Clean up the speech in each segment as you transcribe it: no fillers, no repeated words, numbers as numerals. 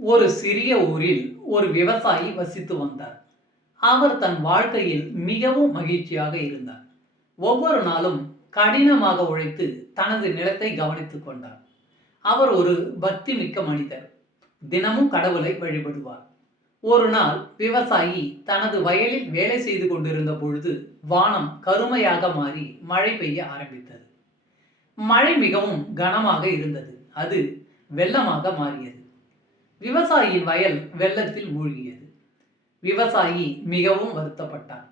ஒரு சிறிய ஊரில் ஒரு விவசாயி வசித்து வந்தார். அவர் தன் வாழ்க்கையில் மிகவும் மகிழ்ச்சியாக இருந்தார். ஒவ்வொரு நாளும் கடினமாக உழைத்து தனது நிலத்தை கவனித்துக் கொண்டார். அவர் ஒரு பக்தி மிக்க மனிதர். தினமும் கடவுளை வழிபடுவார். ஒரு நாள் விவசாயி தனது வயலில் வேலை செய்து கொண்டிருந்த பொழுது வானம் கருமையாக மாறி மழை பெய்ய ஆரம்பித்தது. மழை மிகவும் கனமாக இருந்தது. அது வெள்ளமாக மாறியது. விவசாயியின் வயல் வெள்ளத்தில் மூழ்கியது. விவசாயி மிகவும் வருத்தப்பட்டார்.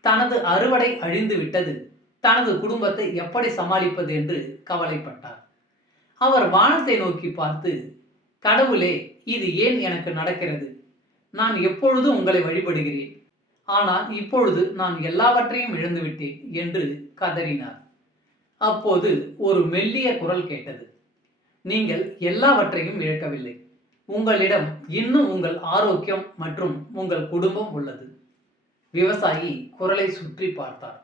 தனது அறுவடை அழிந்து விட்டது. தனது குடும்பத்தை எப்படி சமாளிப்பது என்று கவலைப்பட்டார். அவர் வானத்தை நோக்கி பார்த்து, கடவுளே, இது ஏன் எனக்கு நடக்கிறது? நான் எப்பொழுதும் உங்களை வழிபடுகிறேன். ஆனால் இப்பொழுது நான் எல்லாவற்றையும் இழந்துவிட்டேன் என்று கதறினார். அப்போது ஒரு மெல்லிய குரல் கேட்டது. நீங்கள் எல்லாவற்றையும் இழக்கவில்லை. உங்களிடம் இன்னும் உங்கள் ஆரோக்கியம் மற்றும் உங்கள் குடும்பம் உள்ளது. விவசாயி குரலை சுற்றி பார்த்தார்.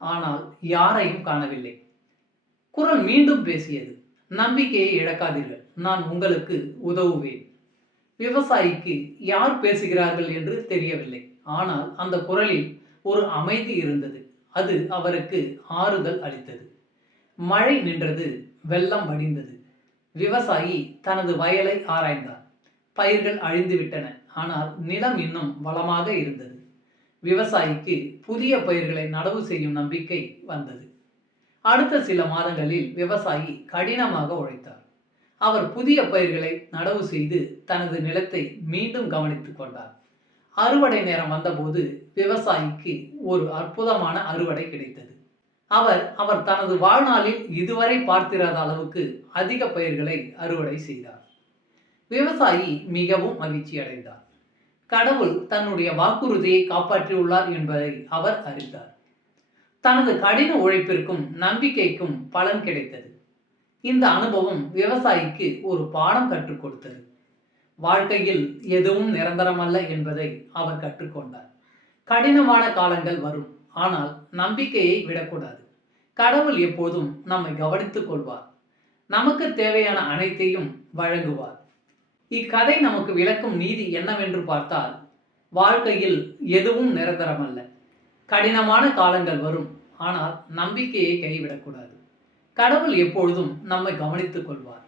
ஆனால் யாரையும் காணவில்லை. குரல் மீண்டும் பேசியது. நம்பிக்கையை இழக்காதீர்கள். நான் உங்களுக்கு உதவுவேன். விவசாயிக்கு யார் பேசுகிறார்கள் என்று தெரியவில்லை. ஆனால் அந்த குரலில் ஒரு அமைதி இருந்தது. அது அவருக்கு ஆறுதல் அளித்தது. மழை நின்றது. வெள்ளம் வடிந்தது. விவசாயி தனது வயலை ஆராய்ந்தார். பயிர்கள் அழிந்துவிட்டன. ஆனால் நிலம் இன்னும் வளமாக இருந்தது. விவசாயிக்கு புதிய பயிர்களை நடவு செய்யும் நம்பிக்கை வந்தது. அடுத்த சில மாதங்களில் விவசாயி கடினமாக உழைத்தார். அவர் புதிய பயிர்களை நடவு செய்து தனது நிலத்தை மீண்டும் கவனித்துக் கொண்டார். அறுவடை நேரம் வந்தபோது விவசாயிக்கு ஒரு அற்புதமான அறுவடை கிடைத்தது. அவர் தனது வாழ்நாளில் இதுவரை பார்த்திராத அளவுக்கு அதிக பயிர்களை அறுவடை செய்தார். விவசாயி மிகவும் மகிழ்ச்சி அடைந்தார். கடவுள் தன்னுடைய வாக்குறுதியை காப்பாற்றியுள்ளார் என்பதை அவர் அறிந்தார். தனது கடின உழைப்பிற்கும் நம்பிக்கைக்கும் பலன் கிடைத்தது. இந்த அனுபவம் விவசாயிக்கு ஒரு பாடம் கற்றுக் கொடுத்தது. வாழ்க்கையில் எதுவும் நிரந்தரமல்ல என்பதை அவர் கற்றுக்கொண்டார். கடினமான காலங்கள் வரும். ஆனால் நம்பிக்கையை விடக்கூடாது. கடவுள் எப்போதும் நம்மை கவனித்துக் கொள்வார். நமக்கு தேவையான அனைத்தையும் வழங்குவார். இக்கதை நமக்கு விளக்கும் நீதி என்னவென்று பார்த்தால், வாழ்க்கையில் எதுவும் நிரந்தரமல்ல. கடினமான காலங்கள் வரும். ஆனால் நம்பிக்கையை கைவிடக்கூடாது. கடவுள் எப்பொழுதும் நம்மை கவனித்துக் கொள்வார்.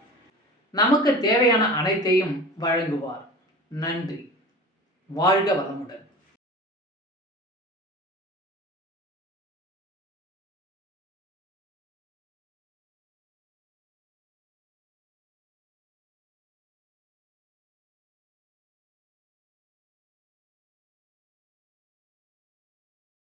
நமக்கு தேவையான அனைத்தையும் வழங்குவார். நன்றி. வாழ்க வளமுடன்.